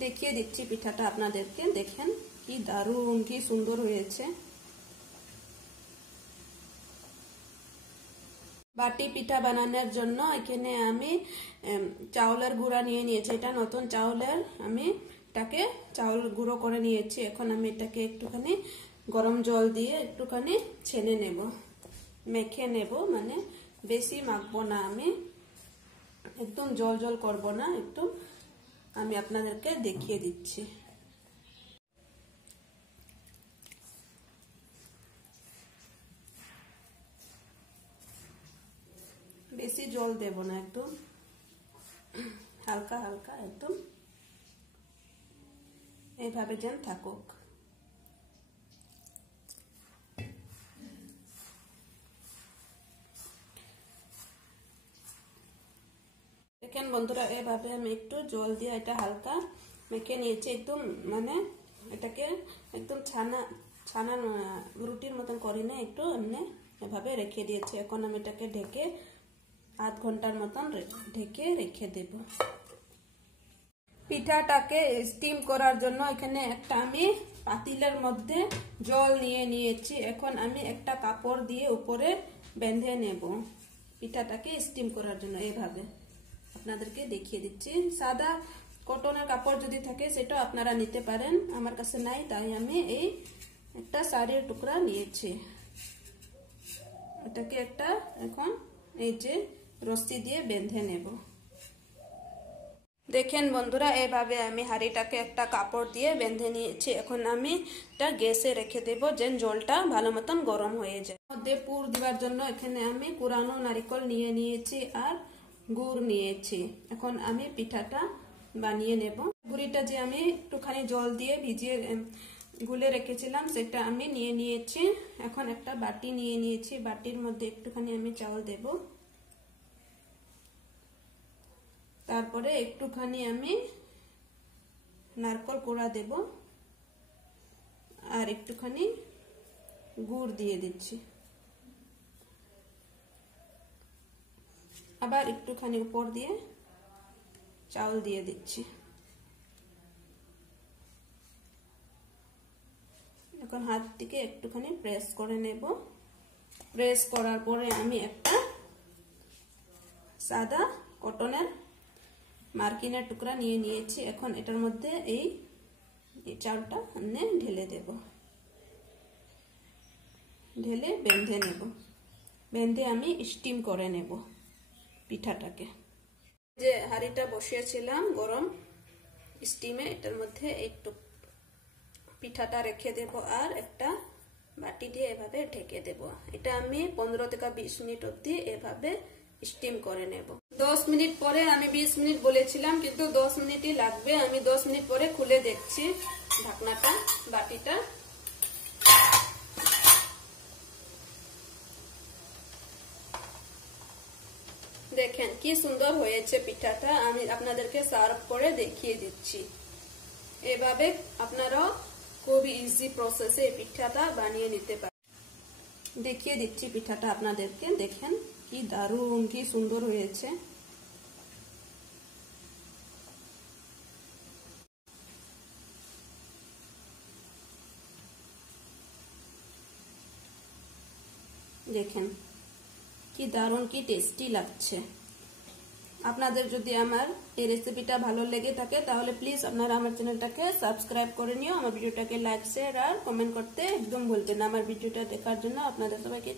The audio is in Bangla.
দেখিয়ে দিচ্ছি পিঠাটা আপনাদেরকে, দেখেন কি দারুণ, কি সুন্দর হয়েছে। বাটি পিঠা বানানোর জন্য এখানে আমি চাউলের গুঁড়া নিয়ে নিয়েছি। এটা নতুন চাউলের, আমি এটাকে চাউল গুঁড়ো করে নিয়েছি। এখন আমি এটাকে একটুখানি গরম জল দিয়ে একটুখানি ছেনে নেব, মেখে নেব, মানে বেশি মাখবো না, আমি একদম জল জল করব না, একটু আমি আপনাদেরকে দেখিয়ে দিচ্ছি। বেশি জল দেব না, একদম হালকা হালকা, একদম এইভাবে যেন থাকুক। দেখেন বন্ধুরা, এভাবে আমি একটু জল দিয়ে এটা হালকা মেখে নিয়েছি, একদম মানে এটাকে একদম ছানা রুটির মতন করি না, একটু এমনি এভাবে রেখে দিয়েছি। এখন আমি এটাকে ঢেকে আধ ঘন্টার মতন ঢেকে রেখে দেব। পিঠাটাকে স্টিম করার জন্য এখানে একটা আমি পাতিলের মধ্যে জল নিয়ে নিয়েছি। এখন আমি একটা কাপড় দিয়ে উপরে বেঁধে নেব পিঠাটাকে স্টিম করার জন্য। এইভাবে আপনাদেরকে দেখিয়ে দিচ্ছি। সাদা কটনের কাপড় যদি থাকে সেটা আপনারা নিতে পারেন, আমার কাছে নাই, তাই আমি এই একটা শাড়ির টুকরা নিয়েছি। এটাকে একটা এখন এই যে রশি দিয়ে বেঁধে নেব। দেখেন বন্ধুরা, এইভাবে আমি হাঁড়িটাকে একটা কাপড় দিয়ে বেঁধে নিয়েছি। এখন আমি এটা গ্যাসে রেখে দেব, যেন জলটা ভালো মতন গরম হয়ে যায়। মধ্যে পুর দেওয়ার জন্য এখানে আমি কুরানো নারিকেল নিয়ে নিয়েছি আর গুড় নিয়েছি। এখন আমি পিঠাটা বানিয়ে নেব। গুড়িটা যে আমি একটুখানি জল দিয়ে ভিজিয়ে গুলে রেখেছিলাম সেটা আমি নিয়ে নিয়েছি। এখন একটা বাটি নিয়ে নিয়েছি, বাটির মধ্যে একটুখানি আমি চাউল দেব, তারপরে একটুখানি আমি নারকেল কোড়া দেব আর একটুখানি গুড় দিয়ে দিচ্ছি, আবার একটুখানি উপর দিয়ে চাউল দিয়ে দিচ্ছি। এখন হাত থেকে একটুখানি প্রেস করে নেব। প্রেস করার পরে আমি একটা সাদা কটনের মার্কিনের টুকরা নিয়ে নিয়েছি। এখন এটার মধ্যে এই চাউলটা আমি ঢেলে দেব, ঢেলে বেঁধে নেব। বেঁধে আমি স্টিম করে নেব পিঠাটাকে। যে হাঁড়িটা বসিয়েছিলাম গরম স্টিমে, এটার মধ্যে একটু পিঠাটা রেখে দেব আর একটা বাটি দিয়ে এভাবে ঢেকে দেব। এটা আমি 15 থেকে 20 মিনিট অবধি এভাবে স্টিম করে নেব। 10 মিনিট পরে, আমি 20 মিনিট বলেছিলাম কিন্তু 10 মিনিটই লাগবে। আমি 10 মিনিট পরে খুলে দেখছি ঢাকনাটা, বাটিটা। দেখেন কি সুন্দর হয়েছে পিঠাটা। আমি আপনাদেরকে সার্ভ করে দেখিয়ে দিচ্ছি। এভাবে আপনারা খুব ইজি প্রসেসে এই পিঠাটা বানিয়ে নিতে পারেন। দেখিয়ে দিচ্ছি পিঠাটা আপনাদেরকে, দেখেন কি দারুণ, কি সুন্দর হয়েছে। দেখেন কি দারুণ, কি টেস্টি লাগছে। আপনাদের যদি আমার এই রেসিপিটা ভালো লেগে থাকে তাহলে প্লিজ আপনারা আমার চ্যানেলটাকে সাবস্ক্রাইব করে নিও। আমার ভিডিওটাকে লাইক, শেয়ার আর কমেন্ট করতে একদম ভুলবেন না। আমার ভিডিওটা দেখার জন্য আপনাদের সবাইকে